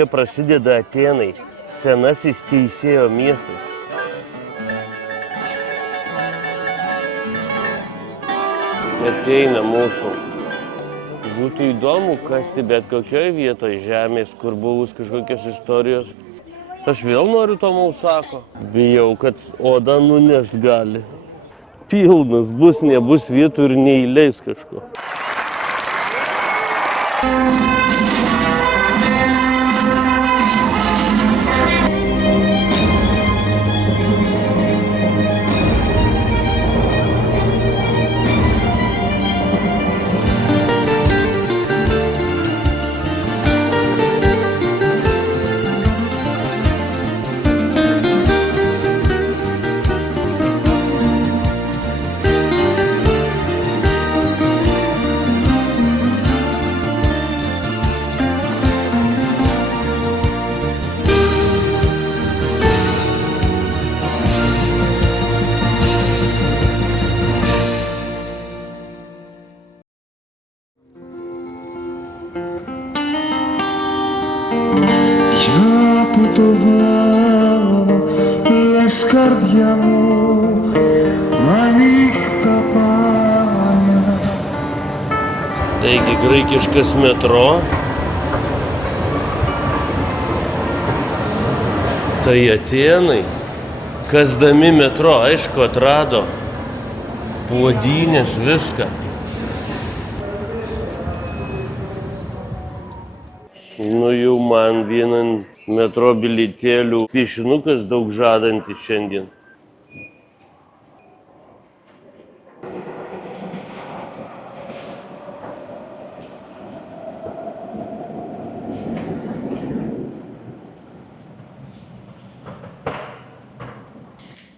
čia prasideda Atėnai, senasis teisėjo miestas. Ateina mūsų. Būtų įdomu kasti bet kokioj vietoj žemės, kur buvus kažkokios istorijos. Aš vėl noriu to mausako. Bijau, kad oda nunešt gali. Pilnas bus, nebus vietų ir neįleis kažko. Я budowała les kardia mu, a lichta pana. Taigi graikiškas metro. Tai Atėnai, kasdami metro, aišku, atrado puodynės, viską. Nu jau man vienan metro bilietėlių piešinukas daug žadantis šiandien.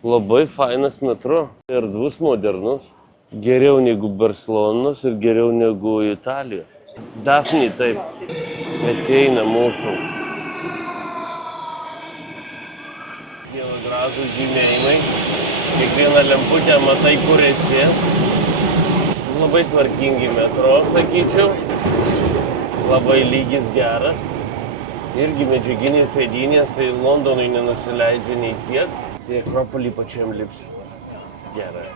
Labai fainas metro, erdvus, modernus. Geriau negu Barselonos ir geriau negu Italijos. Dafnį taip. Ateina mūsų. Dievo gražūs žymėjimai. Kiekvieną lemputę matai, kur esi. Labai tvarkingi metro, sakyčiau. Labai lygis geras. Irgi medžiaginės sėdynės, tai Londonui nenusileidžia nei tiek. Tai Akropolį pačiam lipsi. Gerai.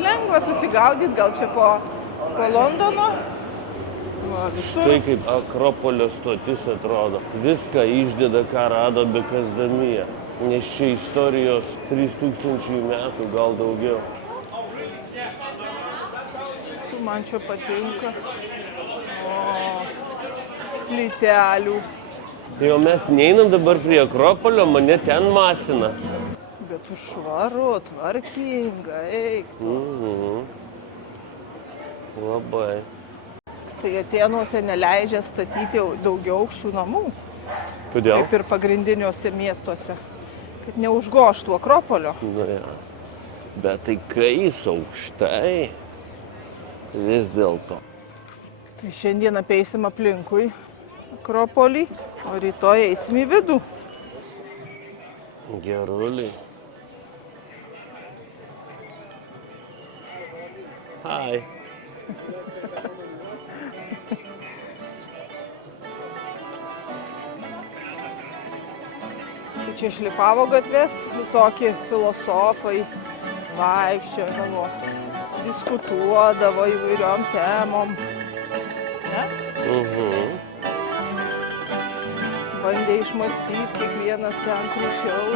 Lengva susigaudyti gal čia po Londono. Va, visur. Štai kaip Akropolio stotis atrodo. Viską išdeda, ką rado bekasdami. Nes čia istorijos 3000 metų, gal daugiau. Man čia patinka. O, plytelių. Tai jau mes neinam dabar prie Akropolio, mane ten masina. Bet tu švaru, tvarkinga, eik tu. Labai. Tai Atėnuose neleidžia statyti daugiau aukščių namų. Kodėl? Kaip ir pagrindiniuose miestuose. Kad neužgoštų Akropolio. Nu ja. Bet tai kai jis aukštai, vis dėlto. Tai šiandien apeisim aplinkui Akropolį, o rytoj eisim į vidų. Geruliai. Hai. Tai čia šlifavo gatves, visokie filosofai vaikščiodavo, diskutuodavo įvairiom temom. Ne? Bandė išmąstyti kiekvienas ten krūčiau.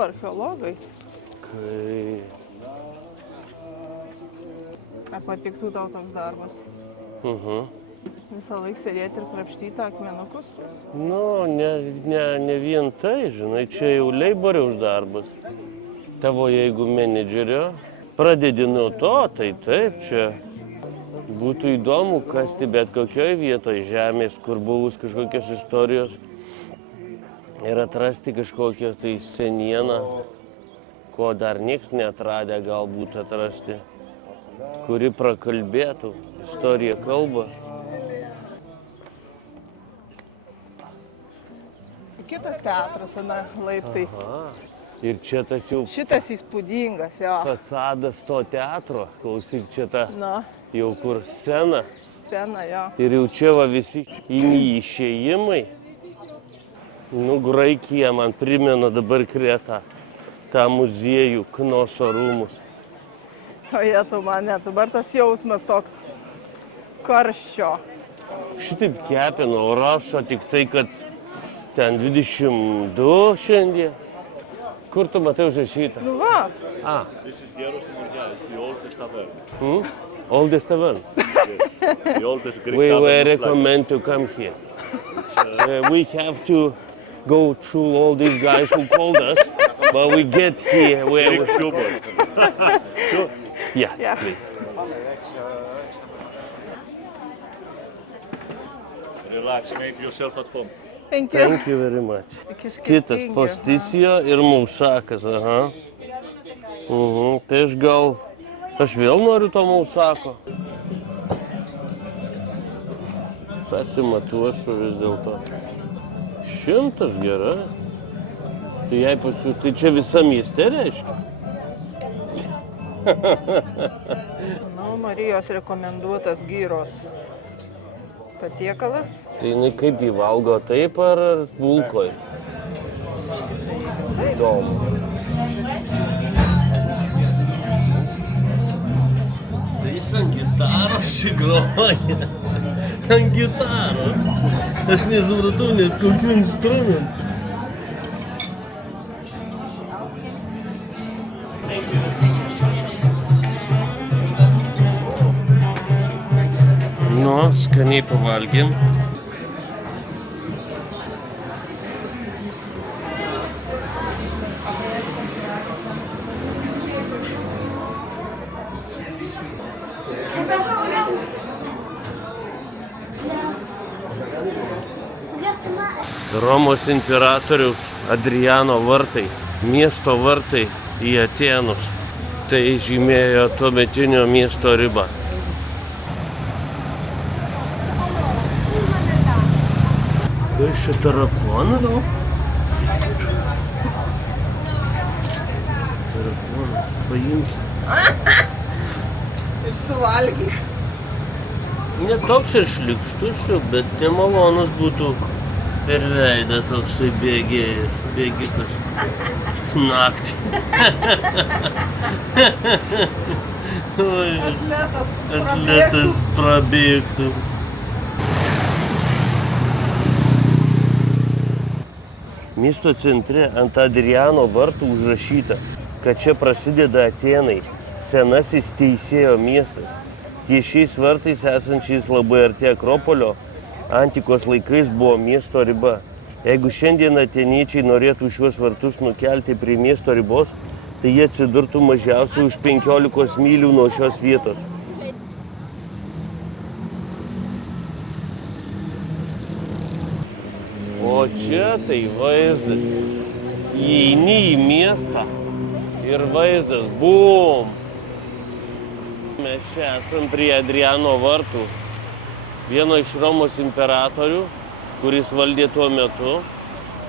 Archeologai. Kai... Nepatiktų tau toks darbas. Visą laiką sėdėti ir krapštyti akmenukus. Nu, ne vien tai, žinai, čia jau leiboriaus darbas. Tavo, jeigu menedžerio, pradedi nuo to, tai taip, čia būtų įdomu kasti bet kokioj vietoj žemės, kur buvus kažkokios istorijos ir atrasti kažkokią tai senieną, ko dar nieks neatradę galbūt atrasti, kuri prakalbėtų, istorija kalba. Kitas teatras, na, laiptai. Ir čia tas jau Šitas įspūdingas, jo. fasadas to teatro, klausyk, čia ta Na, jau kur scena. scena, jo. Ir jau čia va visi išėjimai. Nu, Graikija man primena dabar Kretą, tą muziejų, Knoso rūmus. O jie tu mane, dabar tas jausmas toks karščio. Šitaip kepino, o rašo tik tai, kad ten 22 šiandien. Kur tu matai užrašytą? Nu va, This is Hieros Timurgialis, the oldest tavern. Oldest tavern. The oldest Greek We tavern. recommend to come here. We have to go through all these guys who called us, but we get here where we... Greek humor. Yes, Yeah. please. Relax, make yourself at home. penki. Thank you very much. Kitas posticijo ir mausakas, aha. Tai aš vėl noriu to mausako. Pasimatuosiu vis dėlto. 100 gerai. Tai jei tai čia visa mieste reiškia. Nu, Marijos rekomenduotas gyros patiekalas. Tai jinai kaip jį valgo, taip ar bulkoj? Įdomu. Tai jis ant gitaros čia groja. Ant gitaro. Aš nesupratau net kokių instrumentų. Nu, skaniai pavalgėm. Romos imperatoriaus Adriano vartai, miesto vartai į Atėnus. Tai žymėjo tuometinio miesto ribą. Kas čia tarakonas? Tarakonas, paimsi. Ir suvalgyk. Ne toks ir šlikštus, bet nemalonus būtų per veidą toksai bėgikas naktį. Atletas prabėgtų. Miesto centre ant Adriano vartų užrašyta, kad čia prasideda Atėnai, senasis teisėjo miestas. Ties šiais vartais esančiais labai arti Akropolio, antikos laikais buvo miesto riba. Jeigu šiandien atėniečiai norėtų šiuos vartus nukelti prie miesto ribos, tai jie atsidurtų mažiausiai už 15 mylių nuo šios vietos. O čia tai vaizdas. Įeini į miestą ir vaizdas, bum! Mes čia esam prie Adriano vartų, vieno iš Romos imperatorių, kuris valdė tuo metu.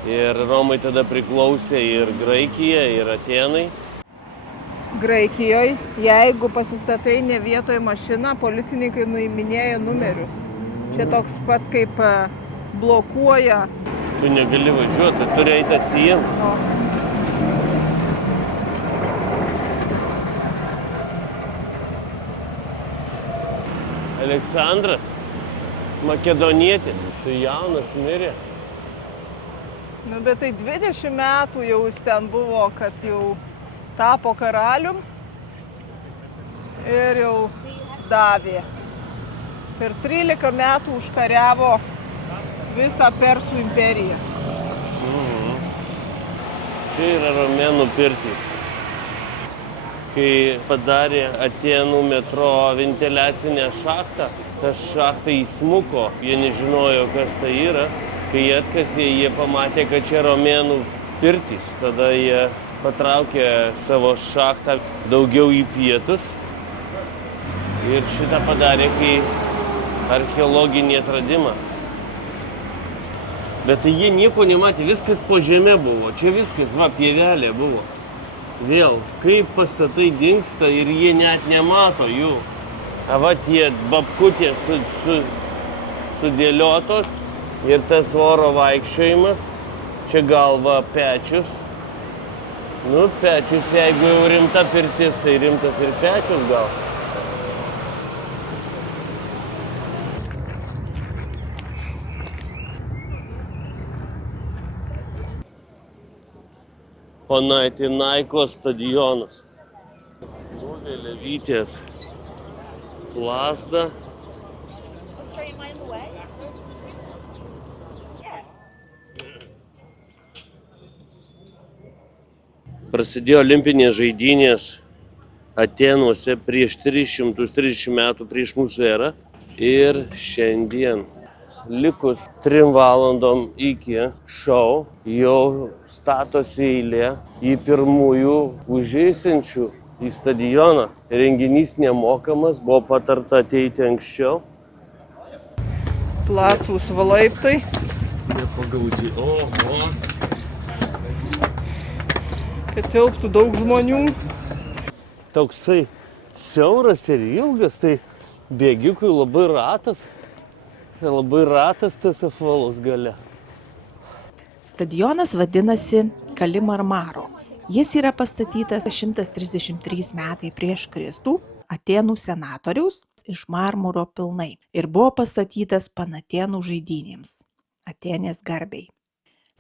Ir Romai tada priklausė ir Graikija, ir Atėnai. Graikijoje, jeigu pasistatai ne vietoje mašiną, policininkai nuiminėja numerius. Čia toks pat kaip blokuoja. Tu negali važiuoti, turi eiti atsijimti. Aleksandras, makedonietis, jaunas mirė. Nu, bet tai 20 metų jau jis ten buvo, kad jau tapo karalium. Ir jau davė. Per 13 metų užkariavo visą Persų imperiją. Čia yra romėnų pirtys. Kai padarė Atėnų metro ventiliacinę šachtą, ta šachta įsmuko, jie nežinojo, kas tai yra. Kai jie atkasė, jie pamatė, kad čia romėnų pirtys. Tada jie patraukė savo šachtą daugiau į pietus ir šitą padarė kaip archeologinį atradimą. Bet tai jie nieko nematė, viskas po žeme buvo, čia viskas, va, pievelė buvo. Vėl, kaip pastatai dingsta ir jie net nemato jų. Va tie babkutės sudėliotos ir tas oro vaikščiojimas, čia galva pečius. Nu, pečius, jeigu jau rimta pirtis, tai rimtas ir pečius gal. Panathinaikos stadionas. Vėliavytės plazda. Sorry, am I in the way? Prasidėjo olimpinės žaidynės Atėnuose prieš 330 metų prieš mūsų erą. Ir šiandien, likus 3 valandom iki šou, jau statosi eilė į pirmųjų užeisinčių į stadioną. Renginys nemokamas, buvo patarta ateiti anksčiau. Platūs laiptai. Nepagauti. Oho. Kad tilptų daug žmonių. Toksai siauras ir ilgas, tai bėgiukui labai ratas tas apvalus gale. Stadionas vadinasi Kalimarmaro. Jis yra pastatytas 133 metai prieš Kristų Atėnų senatoriaus iš marmuro pilnai ir buvo pastatytas Panatėnų žaidynėms, Atėnės garbei.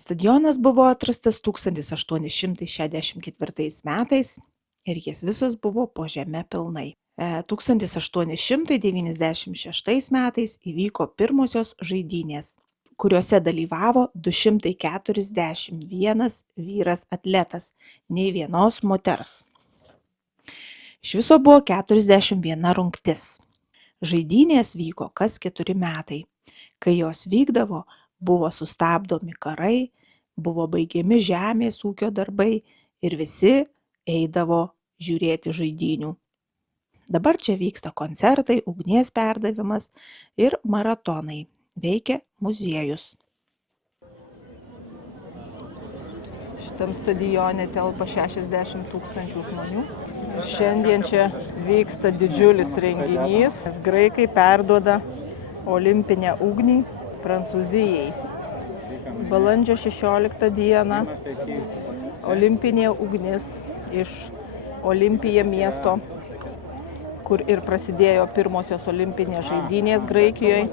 Stadionas buvo atrastas 1864 metais ir jis visas buvo po žeme pilnai. 1896 metais įvyko pirmosios žaidynės, kuriuose dalyvavo 241 vyras atletas, nei vienos moters. Iš viso buvo 41 rungtis. Žaidynės vyko kas 4 metai. Kai jos vykdavo, buvo sustabdomi karai, buvo baigiami žemės ūkio darbai ir visi eidavo žiūrėti žaidynių. Dabar čia vyksta koncertai, ugnies perdavimas ir maratonai. Veikia muziejus. Šitam stadione telpa 60 000 žmonių. Šiandien čia vyksta didžiulis renginys. Graikai perduoda olimpinę ugnį Prancūzijai. Balandžio 16 dieną olimpinė ugnis iš Olimpija miesto, kur ir prasidėjo pirmosios olimpinės žaidynės Graikijoje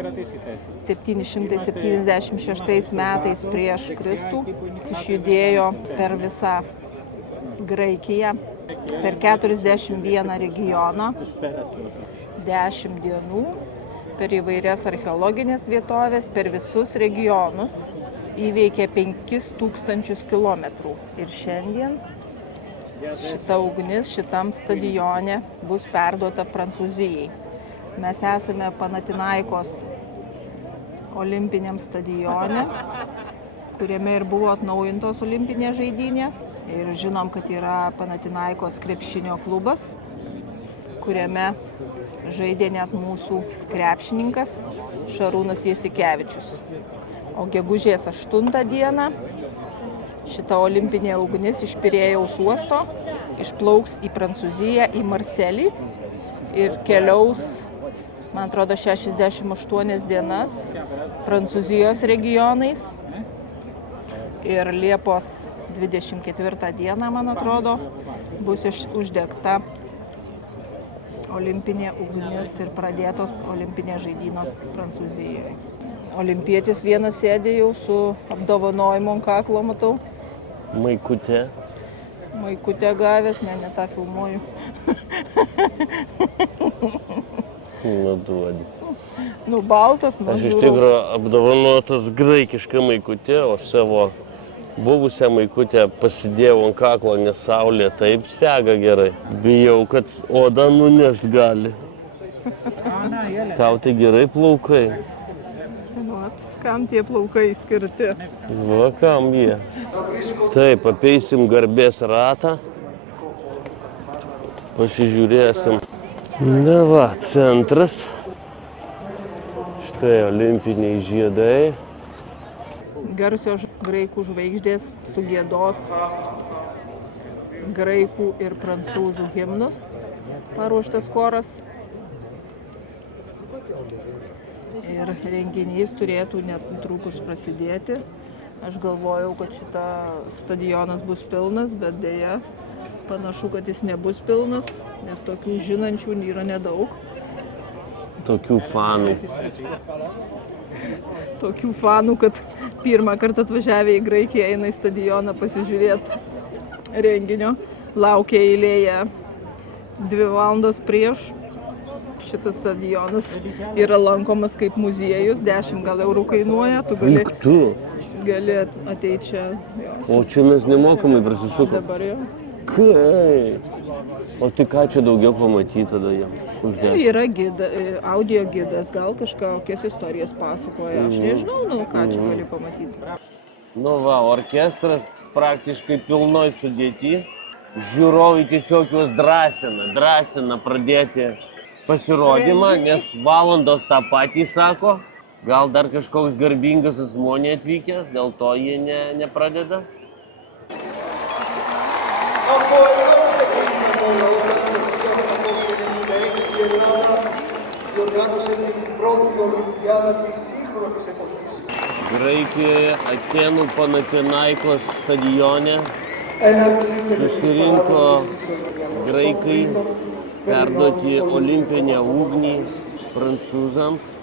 776 metais prieš Kristų. Išjudėjo per visą Graikiją, per 41 regioną, 10 dienų, per įvairias archeologinės vietovės, per visus regionus, įveikė 5000 kilometrų. Ir šiandien šita ugnis šitam stadione bus perduota Prancūzijai. Mes esame Panathinaikos olimpiniam stadione, kuriame ir buvo atnaujintos olimpinės žaidynės. Ir žinom, kad yra Panathinaikos krepšinio klubas, kuriame žaidė net mūsų krepšininkas Šarūnas Jasikevičius. O gegužės 8 dieną šita olimpinė ugnis iš Pirėjaus uosto išplauks į Prancūziją, į Marselį ir keliaus, man atrodo, 68 dienas Prancūzijos regionais. Ir Liepos 24 dieną, man atrodo, bus uždegta olimpinė ugnis ir pradėtos olimpinės žaidynos Prancūzijoje. Olimpietis vienas sėdė jau su apdovanojimu ant kaklo, matau. Maikutė. Maikutė gavęs, ne tą filmuoju. Nu, duodi. Nu, baltas, nu, Aš iš žiūriu. tikrųjų apdovanotas graikišką maikutę, o savo buvusią maikutę pasidėjau ant kaklo, nes saulė taip sega gerai. Bijau, kad oda nunešt gali. Tau tai gerai plaukai. Vat, kam tie plaukai skirti? Va kam jie. Taip, apeisim garbės ratą. Pasižiūrėsim. Na va, centras. Štai olimpiniai žiedai. Garsios graikų žvaigždės sugiedos graikų ir prancūzų himnus. Paruoštas choras. Ir renginys turėtų netrukus prasidėti. Aš galvojau, kad šita stadionas bus pilnas, bet dėja panašu, kad jis nebus pilnas, nes tokių žinančių yra nedaug. Tokių fanų. Tokių fanų, kad pirmą kartą atvažiavę į Graikiją eina į stadioną pasižiūrėti renginio. Laukia eilėje 2 valandos prieš. Šitas stadionas yra lankomas kaip muziejus, 10 gal eurų kainuoja, tu gali ateiti čia. Jo. O čia mes nemokamai prasisukom. Dabar jau. Kaip? O tai ką čia daugiau pamatyti tada jam? Už 10. Yra audio gidas, gal kažkokias istorijas pasakoja. Aš nežinau, ką čia gali pamatyti. Nu va, orkestras praktiškai pilnoj sudėti. Žiūrovai tiesiog juos drąsina pradėti pasirodymą, nes valandos tą patį sako. Gal dar kažkoks garbingas asmuo neatvykęs, dėl to jie nepradeda. Graikijoje Atėnų Panathinaikos stadione susirinko graikai perduoti olimpinę ugnį prancūzams.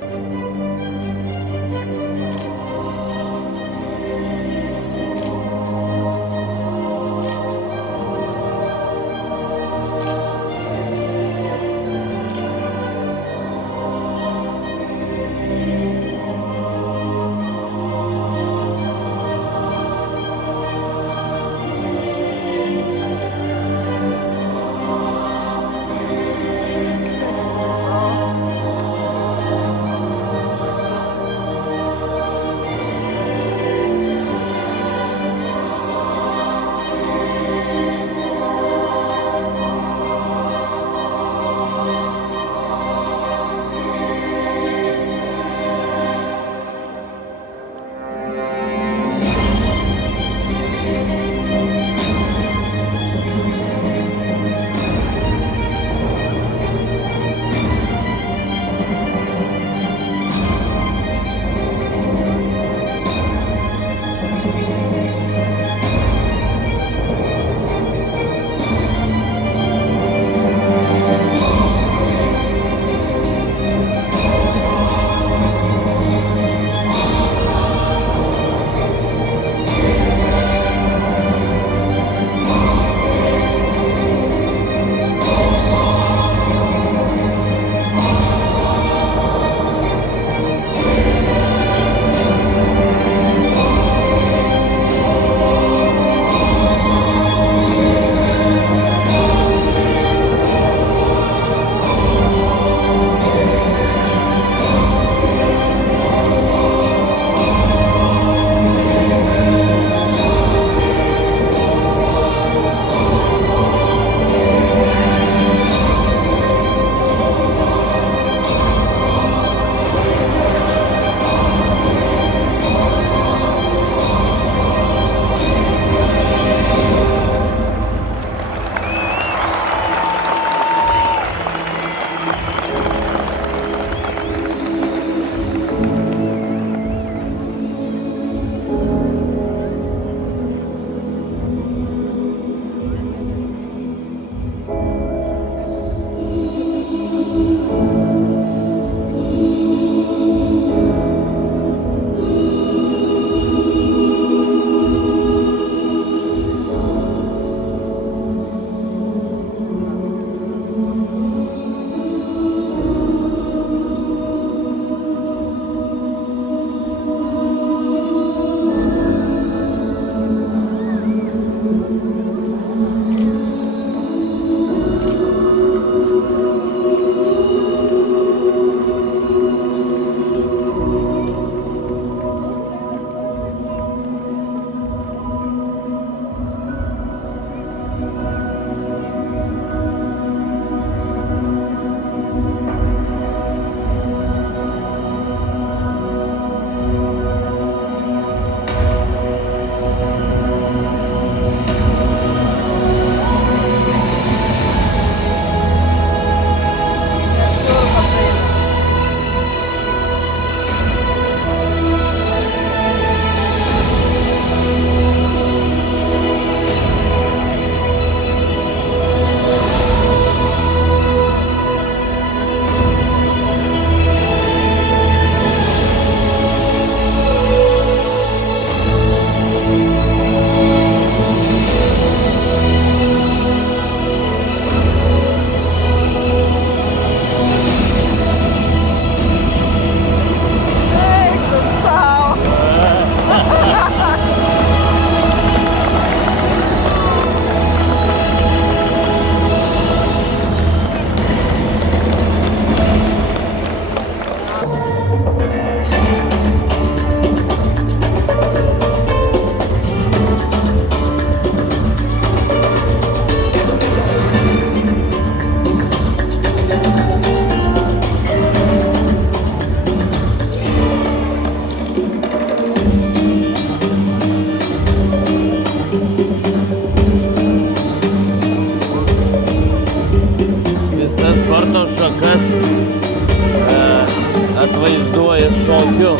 vaizduoja šokiu.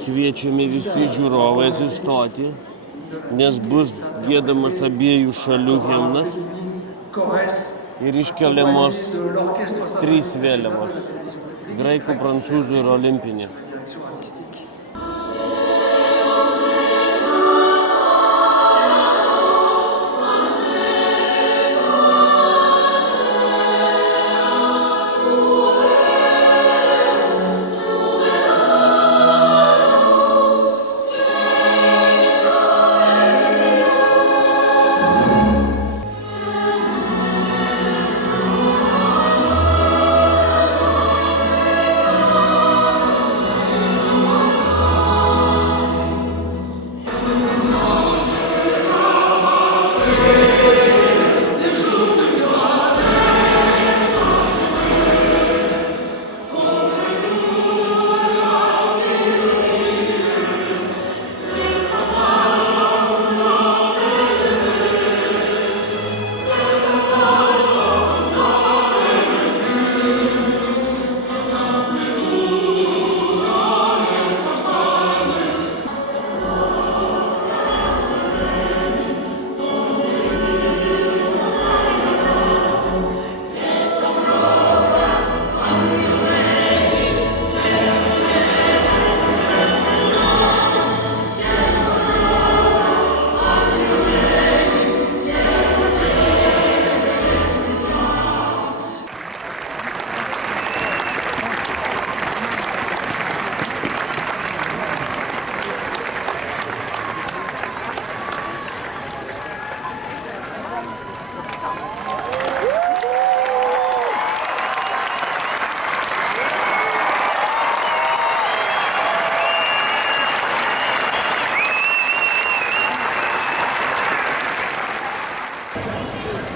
Kviečiami visi žiūrovai atsistoti, nes bus giedamas abiejų šalių himnas ir iškeliamos 3 vėliavos – graikų, prancūzų ir olimpinė.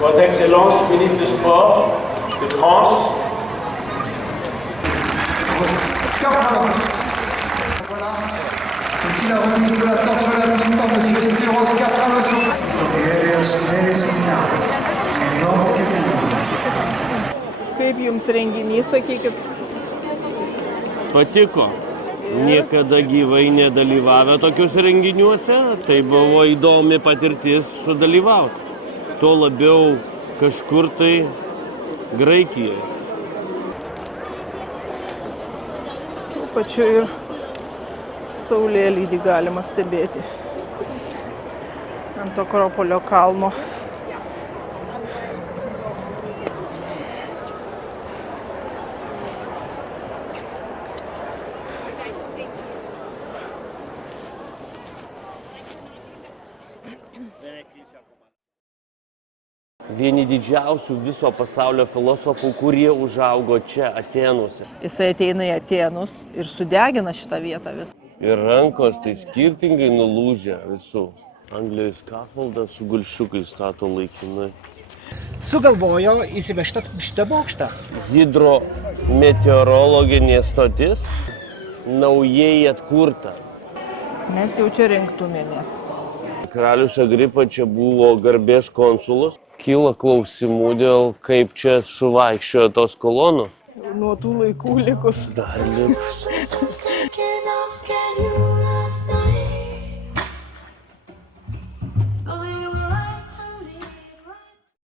Votre Excellence, ministre des Sports de France. Voilà. Ici la remise de la torche olympique par M. Spyros Kapranos. Kaip jums renginys, sakykit? Patiko. Niekada gyvai nedalyvavę tokiuose renginiuose, tai buvo įdomi patirtis sudalyvauti. Tuo labiau kažkur tai Graikijoje. Tuo pačiu ir saulėlydį galima stebėti ant Akropolio kalno. Vieni didžiausių viso pasaulio filosofų, kurie užaugo čia, Atėnuose. Jisai ateina į Atėnus ir sudegina šitą vietą visą. Ir rankos tai skirtingai nulūžę visų. Anglijoje skaffoldą su gulšiukais stato laikinai. Sugalvojo įsivežti šitą bokštą. Hidrometeorologinė stotis naujai atkurta. Mes jau čia rinktumėmės. Karalius Agripa čia buvo garbės konsulas. Kyla klausimų dėl kaip čia suvaikščiojo tos kolonos. Nuo tų laikų likus. Dar likus.